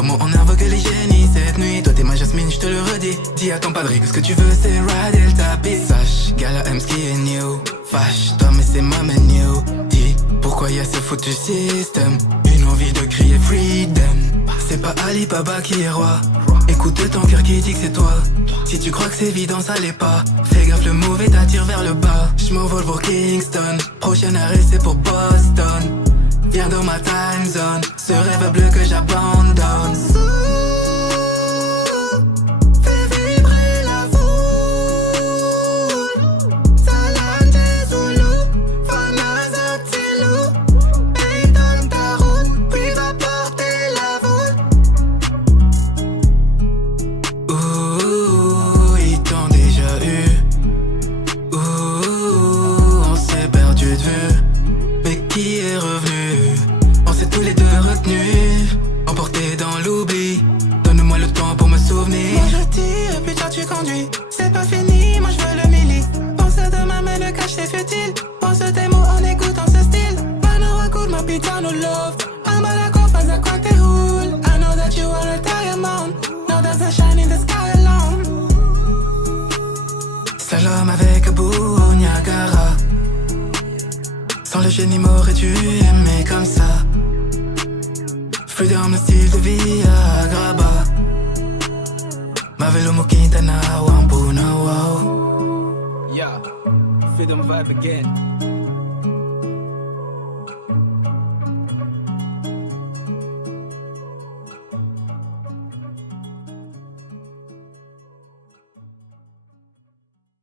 comment on invoque les génies cette nuit. Toi t'es ma Jasmine, je te le redis. Dis à ton padre que ce que tu veux c'est ride le tapis. Sache, gala aime ce qui est new. Fâche-toi mais c'est ma menu. Dis, pourquoi y'a ce foutu système? Une envie de crier freedom. C'est pas Ali Baba qui est roi. Écoute ton cœur qui dit que c'est toi. Si tu crois que c'est évident ça l'est pas. Fais gaffe le mauvais t'attire vers le bas. J'm'envole pour Kingston. Prochain arrêt c'est pour Boston. Viens dans ma time zone. Ce rêve bleu que j'abandonne. Fais vibrer la foule. Salam des Zoulous. Famas Atilou. Paye dans ta route. Puis va porter la voûte. Ouh, ils t'ont déjà eu. Ouh, on s'est perdu de vue. Mais qui est revenu? On s'est tous les deux retenus, emportés dans l'oubli. Donne-moi le temps pour me souvenir. Moi je tire, puis toi tu conduis. C'est pas fini, moi je veux le milli. Pense à demain mais le cash c'est futile. Pense à tes mots en écoutant ce style. Panora cool, ma putain no love. I'm à la pas à quoi t'es roule. I know that you are a diamond. Now there's a shine in the sky alone. Seul homme avec un bout au Niagara. Sans le génie m'aurais-tu aimé comme ça? Freedom, le style de vie à Graba. Ma vélo Mokintana, Wampuna, wow. Yeah, freedom vibe again.